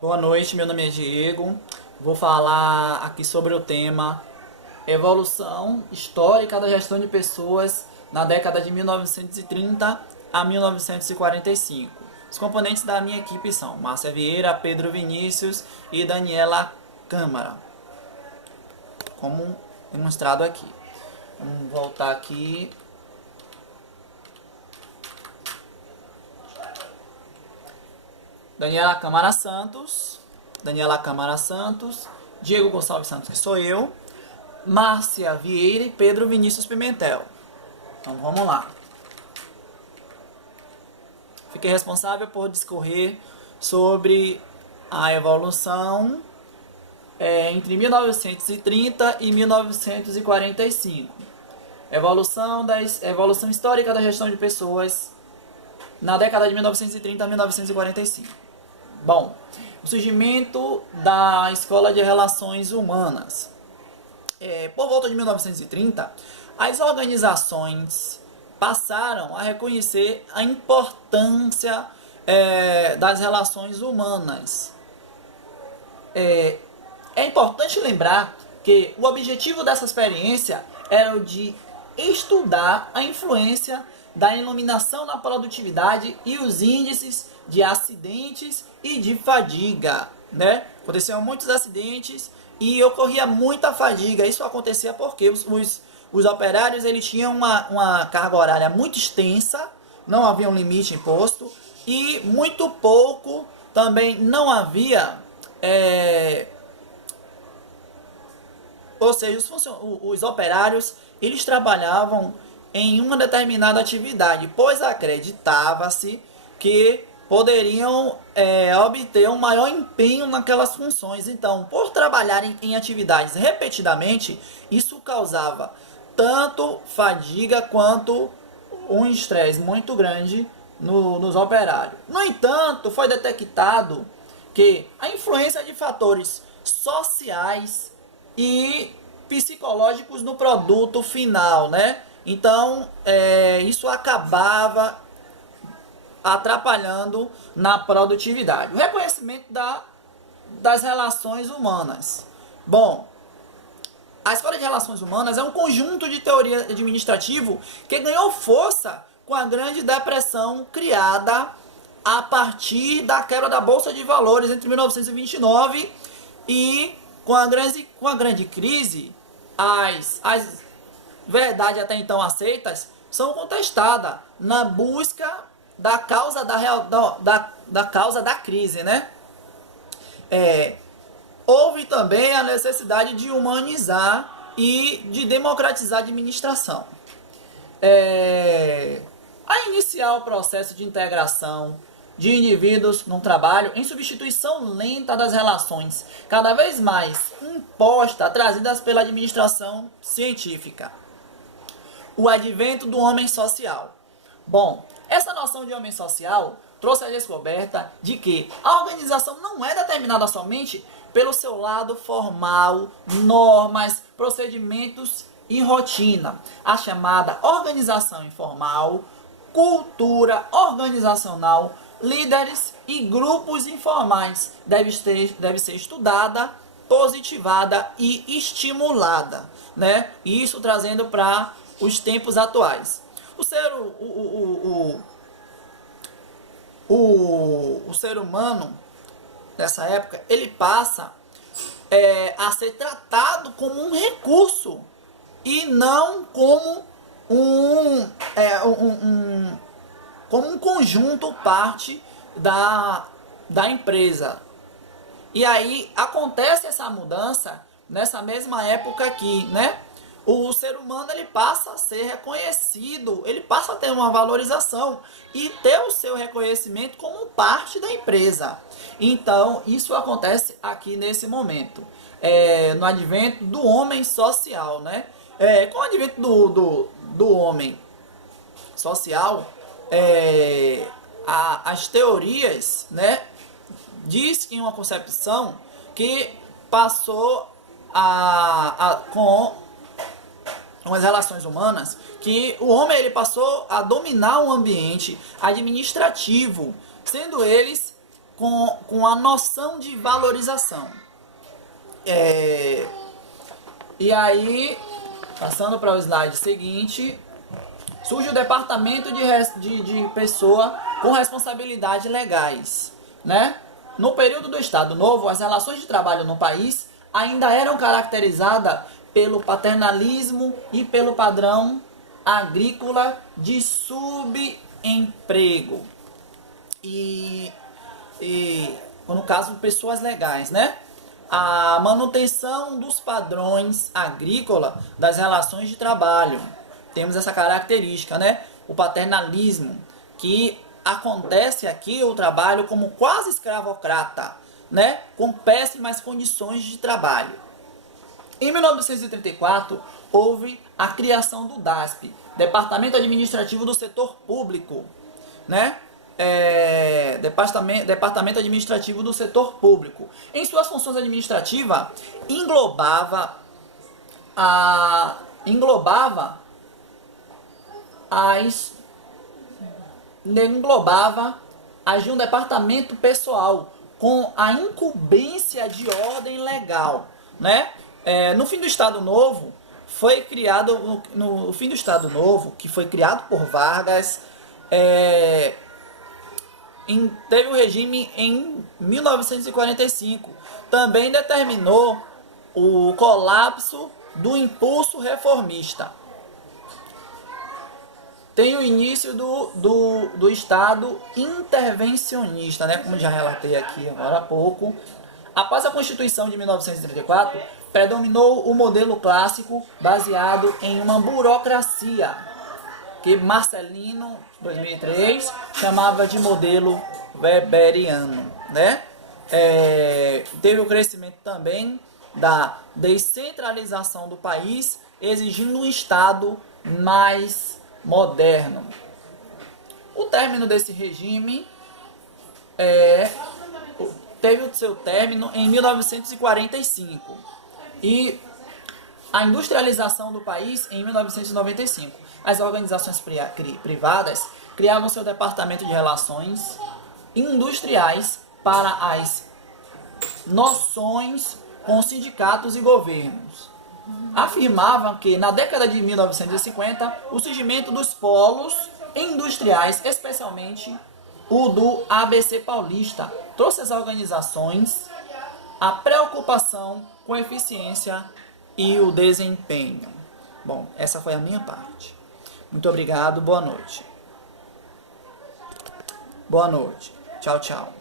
Boa noite, meu nome é Diego. Vou falar aqui sobre o tema Evolução Histórica da Gestão de Pessoas na década de 1930 a 1945. Os componentes da minha equipe são Márcia Vieira, Pedro Vinícius e Daniela Câmara, como demonstrado aqui. Vamos voltar aqui. Daniela Câmara Santos, Diego Gonçalves Santos, que sou eu, Márcia Vieira e Pedro Vinícius Pimentel. Então vamos lá. Fiquei responsável por discorrer sobre a evolução entre 1930 e 1945. Evolução histórica da gestão de pessoas na década de 1930 a 1945. Bom, o surgimento da Escola de Relações Humanas. Por volta de 1930, as organizações passaram a reconhecer a importância das relações humanas. É importante lembrar que o objetivo dessa experiência era o de estudar a influência da iluminação na produtividade e os índices de acidentes e de fadiga, né? Aconteciam muitos acidentes e ocorria muita fadiga. Isso acontecia porque os operários eles tinham uma carga horária muito extensa, não havia um limite imposto e muito pouco também não havia, ou seja, os operários eles trabalhavam em uma determinada atividade, pois acreditava-se que poderiam obter um maior empenho naquelas funções. Então, por trabalharem em atividades repetidamente, isso causava tanto fadiga quanto um estresse muito grande nos operários. No entanto, foi detectado que a influência de fatores sociais e psicológicos no produto final, né? Então, isso acabava atrapalhando na produtividade. O reconhecimento das relações humanas. Bom, a Escola de Relações Humanas é um conjunto de teoria administrativo que ganhou força com a Grande Depressão criada a partir da quebra da Bolsa de Valores entre 1929 e com a grande crise, as verdades até então aceitas são contestadas na busca da causa da causa da crise, né? Houve também a necessidade de humanizar e de democratizar a administração. A iniciar o processo de integração de indivíduos no trabalho em substituição lenta das relações cada vez mais impostas, trazidas pela administração científica. O advento do homem social. Bom, essa noção de homem social trouxe a descoberta de que a organização não é determinada somente pelo seu lado formal, normas, procedimentos e rotina. A chamada organização informal, cultura organizacional, líderes e grupos informais deve ser estudada, positivada e estimulada, né? Isso trazendo para os tempos atuais. O ser humano, nessa época, ele passa a ser tratado como um recurso e não como como um conjunto, parte da empresa. E aí acontece essa mudança nessa mesma época aqui, né? O ser humano ele passa a ser reconhecido, ele passa a ter uma valorização e ter o seu reconhecimento como parte da empresa. Então, isso acontece aqui nesse momento, no advento do homem social, né? Com o advento do homem social, as teorias, né, diz que uma concepção que passou com as relações humanas, que o homem ele passou a dominar o ambiente administrativo, sendo eles com a noção de valorização. E aí, passando para o slide seguinte, surge o departamento de pessoa com responsabilidades legais, né? No período do Estado Novo, as relações de trabalho no país ainda eram caracterizadas pelo paternalismo e pelo padrão agrícola de subemprego. E no caso, pessoas legais, né? A manutenção dos padrões agrícolas das relações de trabalho. Temos essa característica, né? O paternalismo, que acontece aqui o trabalho como quase escravocrata, né? Com péssimas condições de trabalho. Em 1934, houve a criação do DASP, Departamento Administrativo do Setor Público, né? Departamento Administrativo do Setor Público. Em suas funções administrativas, englobava as de um departamento pessoal com a incumbência de ordem legal, né? No fim do Estado Novo, foi criado no fim do Estado Novo, que foi criado por Vargas, teve o regime em 1945. Também determinou o colapso do impulso reformista. Tem o início do Estado intervencionista, né? Como já relatei aqui agora há pouco. Após a Constituição de 1934, predominou o modelo clássico baseado em uma burocracia, que Marcelino, 2003, chamava de modelo weberiano, né? Teve o crescimento também da descentralização do país, exigindo um Estado mais moderno. O término desse regime teve o seu término em 1945 e a industrialização do país em 1995. As organizações privadas criavam seu departamento de relações industriais para as noções com sindicatos e governos. Afirmavam que na década de 1950 o surgimento dos polos industriais, especialmente o do ABC Paulista, trouxe às organizações a preocupação com a eficiência e o desempenho. Bom, essa foi a minha parte. Muito obrigado, boa noite. Boa noite. Tchau, tchau.